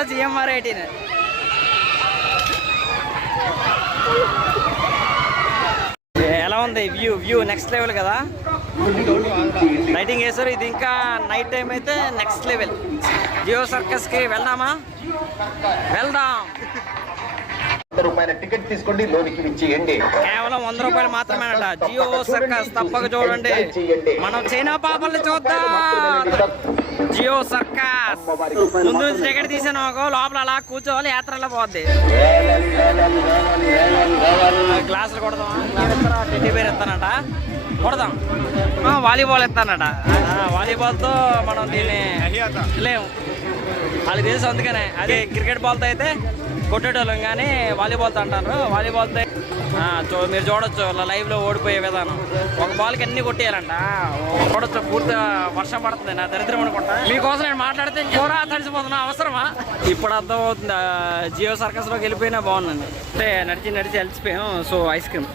అంతా జిఎంఆర్ 18. ఎలా ఉంది వ్యూ? వ్యూ నెక్స్ట్ లెవెల్ కదా. లైటింగ్ వేసారు. ఇది ఇంకా నైట్ టైం అయితే నెక్స్ట్ లెవెల్. జియో సర్కస్కి వెళ్దామా? వెళ్దాం. రూపాయల టికెట్ తీసుకోండి, లోనికి ఇచ్చేయండి. కేవలం 100 రూపాయలు మాత్రమేనట. జియో సర్కస్ తప్పక చూడండి. మనం చైనా పాపల్ని చూద్దాం. జియో సర్కస్ ముందు నుంచి టికెట్ తీసాను, లోపల అలా కూర్చోవాలి, యాత్రలో పోద్ది. గ్లాసులు కొడదాం. టెడ్డీ బేర్ ఇస్తానట, కొడదాం. వాలీబాల్ ఇస్తానట. వాలీబాల్తో మనం దీన్ని లేము, వాళ్ళకి తెలుసు. అందుకనే అదే క్రికెట్ బాల్తో అయితే కొట్టేటోళ్ళం, కానీ వాలీబాల్తో అంటారు. వాలీబాల్తో మీరు చూడొచ్చు లైవ్లో ఓడిపోయే విధానం. ఒక బాల్కి అన్ని కొట్టేయాలంట. చూడొచ్చు, పూర్తిగా వర్షం పడుతుంది. నా దరిద్రం అనుకుంటా. మీకోసం నేను మాట్లాడితే కూర తడిసిపోతున్నా, అవసరమా? ఇప్పుడు అర్థం అవుతుంది. జియో సర్కస్లోకి వెళ్ళిపోయినా బాగుందండి. అంటే నడిచి వెళ్ళిపోయాం. సో ఐస్ క్రీమ్,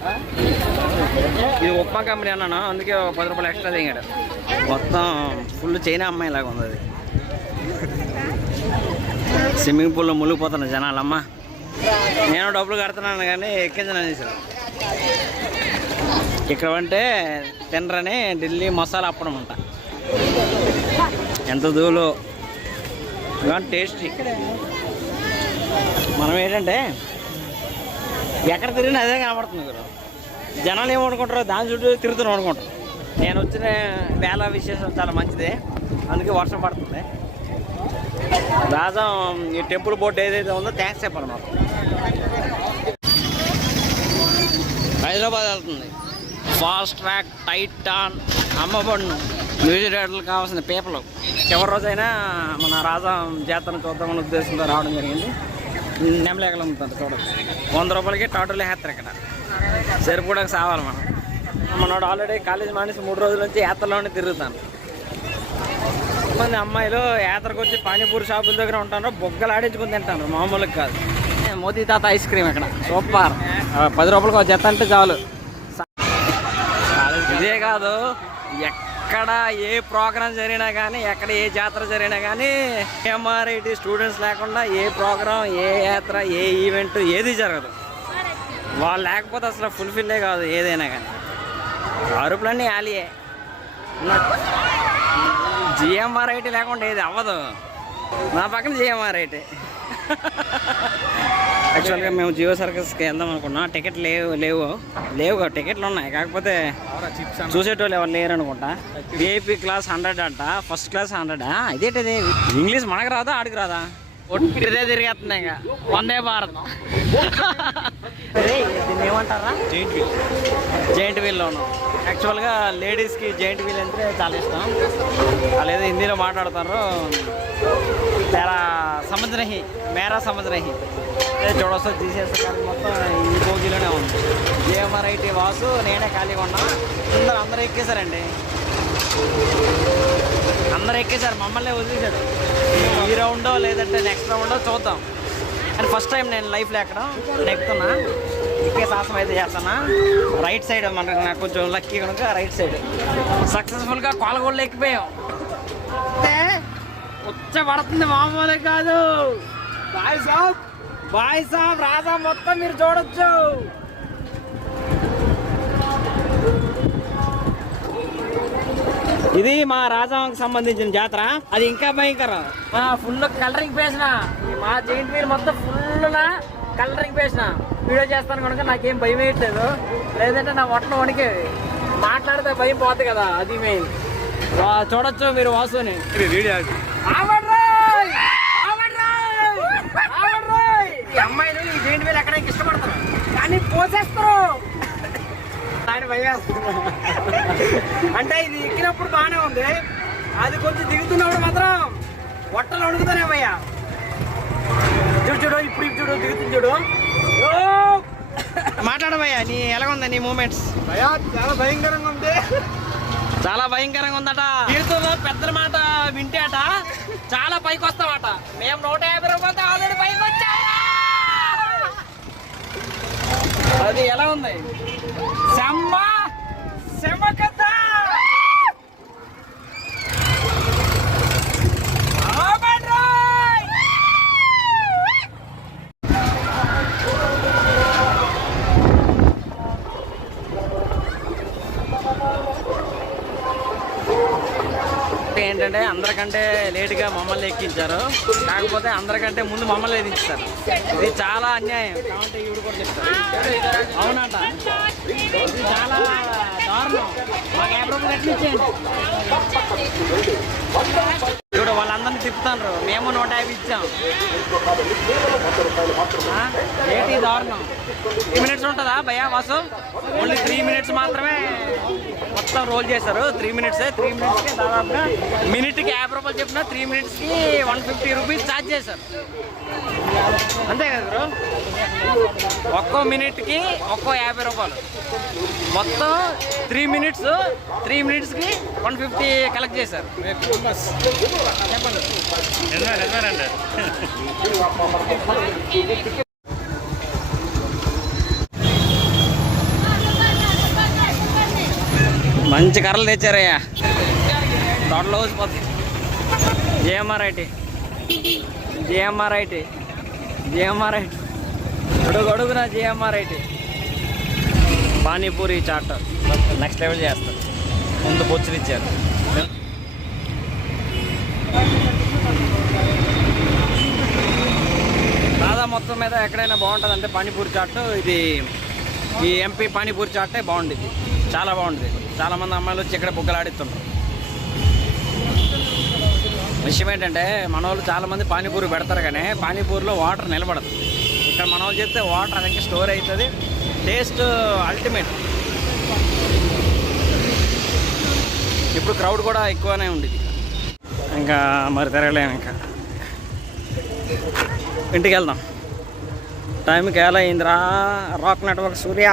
ఇది ఉప్మా కంపెనీ అన్నాను, అందుకే 10 రూపాయలు ఎక్స్ట్రా దిగాడు. మొత్తం ఫుల్ చైనా అమ్మాయి లాగా ఉంది అది. స్విమ్మింగ్ పూల్లో మునిగిపోతున్న జనాలమ్మ. నేను డబ్బులు కడుతున్నాను కానీ ఎక్కించనని చేశాను. ఇక్కడ అంటే తినరని ఢిల్లీ మసాలా అప్పడం అంట. ఎంత దూలో కానీ టేస్టీ. మనం ఏంటంటే ఎక్కడ తిరిగినా అదే కనబడుతుంది కదా. జనాలు ఏమనుకుంటారో దాని చుట్టూ తిరుగుతూ అనుకుంటారు. నేను వచ్చిన వేళ విశేషం చాలా మంచిదే, అందుకే వర్షం పడుతుంది. రాజం ఈ టెంపుల్ బోర్డు ఏదైతే ఉందో థ్యాంక్స్ చెప్పాలి మాకు. హైదరాబాద్ వెళ్తుంది. ఫాస్ట్ ట్రాక్, టైటాన్, అమ్మబడిను, మ్యూజిక్ థియేటర్లకు కావాల్సిన పేపర్లు. చివరి రోజైనా మన రాజం జాతరను చూద్దామని ఉద్దేశంతో రావడం జరిగింది. నెమలేకలు అమ్ముతుంది చూడచ్చు. 100 రూపాయలకి టోటల్ యాత్ర. ఇక్కడ సరిపోవడానికి సావాలి మనం. మనోడు ఆల్రెడీ కాలేజ్ మానేసి 3 రోజుల నుంచి యాత్రలోనే తిరుగుతాను. మంది అమ్మాయిలు యాత్రకు వచ్చి పానీపూరి షాపుల దగ్గర ఉంటారు, బొగ్గలు ఆడించుకుని తింటారు, మామూలుగా కాదు. మోదీ తాత ఐస్ క్రీమ్ ఇక్కడ సూపర్. 10 రూపాయలకు ఒక జత అంటే చాలు. ఇదే కాదు, ఎక్కడ ఏ ప్రోగ్రాం జరిగినా కానీ, ఎక్కడ ఏ జాతర జరిగినా కానీ ఎంఆర్ఐటి స్టూడెంట్స్ లేకుండా ఏ ప్రోగ్రాం, ఏ యాత్ర, ఏ ఈవెంట్ ఏది జరగదు. వాళ్ళు లేకపోతే అసలు ఫుల్ఫిల్లే కాదు ఏదైనా కానీ. అరుపులన్నీ ఆలియే. జిఎంఆర్ఐటి లేకుండా ఏది అవ్వదు. నా పక్కన జిఎంఆర్ఐటి. యాక్చువల్గా మేము జియో సర్కస్కి వెళ్దాం అనుకున్నాం. టికెట్ లేవు టికెట్లు ఉన్నాయి, కాకపోతే చూసేటోళ్ళు ఎవరు లేరు అనుకుంటా. విఐపి క్లాస్ 100 అంట, ఫస్ట్ క్లాస్ 100. ఇదేంటిది? ఇంగ్లీష్ మనకు రాదా, ఆడికి రాదా? ఒట్టిదే తిరిగేస్తున్నాయి. ఇంకా వందే భారత్. దీన్ని ఏమంటారా? జైంట్ వీల్లో ఉన్నాం. యాక్చువల్గా లేడీస్కి జైంట్ వీల్ అంటే చాలా ఇష్టం. వాళ్ళు ఏదో హిందీలో మాట్లాడతారు. మేరా సముద్రహి చూడొస్తా. జీసీఎస్ కానీ మొత్తం ఈ భోగిలోనే ఉంది. జేఎంఆర్ఐటి వాసు నేనే ఖాళీగా ఉన్నా. అందరూ ఎక్కేశారండి. అందరూ ఎక్కేశారు, మమ్మల్ని వదిలేశాడు. ఈ రౌండో లేదంటే నెక్స్ట్ రౌండో చూద్దాం. అండ్ ఫస్ట్ టైం నేను లైఫ్లో ఎక్కడం ఎక్కుతున్నా. ఎక్కే సాహసం అయితే చేస్తున్నా. రైట్ సైడ్ మనకు నాకు కొంచెం లక్కీ కనుక రైట్ సైడ్ సక్సెస్ఫుల్గా కోలగోళ్ళు ఎక్కిపోయాం. పడుతుంది మామూలే కాదు. బాయ్ సాబ్ రాజా మొత్తం మీరు చూడొచ్చు. ఇది మా రాజాకి సంబంధించిన జాతర. అది ఇంకా భయంకరం. ఫుల్ కలరింగ్ వేసిన మా జైంట్ వీల్ మొత్తం ఫుల్ కలరింగ్ వేసిన వీడియో చేస్తాను కనుక నాకేం భయం వేయట్లేదు. లేదంటే నా ఒట్టలు వణికేది. మాట్లాడితే భయం పోతుంది కదా, అది మెయిన్. చూడొచ్చు మీరు వాసుని. అమ్మాయిలు ఈ జైంట్ వీల్ ఎక్కడానికి ఇష్టపడతారు కానీ పోసేస్తారు. ఆయన భయం వేస్తున్నారు. అంటే ఇది ఎక్కినప్పుడు బాగానే ఉంది, అది కొంచెం దిగుతున్నప్పుడు మాత్రం ఒట్టలు వణుకుతానేమయ్యా. చూడు ఇప్పుడు చూడు దిగుతుంది చూడు. మాట్లాడమయ్యా, నీ ఎలా ఉంది నీ మూమెంట్స్? చాలా భయంకరంగా ఉంది. చాలా భయంకరంగా ఉందట. తీరుతుందో పెద్దల మాట వింటే అట చాలా పైకి వస్తామట. మేము 150 రూపాయలతో ఆల్రెడీ పైకి వచ్చా. అది ఎలా ఉంది? కదా ఒకటి ఏంటంటే అందరికంటే లేటుగా మమ్మల్ని ఎక్కించారు, కాకపోతే అందరికంటే ముందు మమ్మల్ని ఎక్కించారు. ఇది చాలా అన్యాయం. కాబట్టి ఇవి కూడా చెప్తారు అవునంట, ఇది చాలా దారుణం. మాకు 50 రూపాయలు ఎట్లిచ్చేయండి. ఇప్పుడు వాళ్ళందరినీ తిప్పుతారు, మేము 150 ఇచ్చాం. ఏంటి దారుణం? 3 మినిట్స్ ఉంటుందా భయ్యా వాసు? ఓన్లీ 3 మినిట్స్ మాత్రమే మొత్తం రోల్ చేశారు. 3 మినిట్సే. 3 మినిట్స్కి దాదాపుగా మినిట్కి 50 రూపాయలు చెప్పిన 3 మినిట్స్కి 150 రూపీస్ ఛార్జ్ చేశారు. అంతే కదా బ్రో? ఒక్కో మినిట్కి 50 రూపాయలు, మొత్తం 3 మినిట్స్. 3 మినిట్స్కి 150 కలెక్ట్ చేశారు. చెప్పండి. మంచి కర్రలు తెచ్చారయ్యా, తోటలో ఊసిపోతుంది. GMR IT, GMR IT, GMR IT, అడుగున GMR IT. Panipuri chaat next level చేస్తారు. ముందు బొచ్చులు ఇచ్చారు. దాదాపు మొత్తం మీద ఎక్కడైనా బాగుంటుంది అంటే పానీపూరి చాట్. ఇది ఈ ఎంపీ పానీపూరి చాటే బాగుంటుంది, చాలా బాగుంటుంది. చాలామంది అమ్మాయిలు వచ్చి ఇక్కడ బుగ్గలాడిస్తుంటారు. విషయం ఏంటంటే మన వాళ్ళు చాలామంది పానీపూరి పెడతారు, కానీ పానీపూరిలో వాటర్ నిలబడదు. ఇక్కడ మన వాళ్ళు చేస్తే వాటర్ అదంతా స్టోర్ అవుతుంది. Taste ultimate. ఇప్పుడు క్రౌడ్ కూడా ఎక్కువనే ఉండేది. ఇంకా మరి తిరగలేము. ఇంకా ఇంటికి వెళ్దాం. టైంకి ఎలా అయిందిరా రాక్ నెట్వర్క్ సూర్య.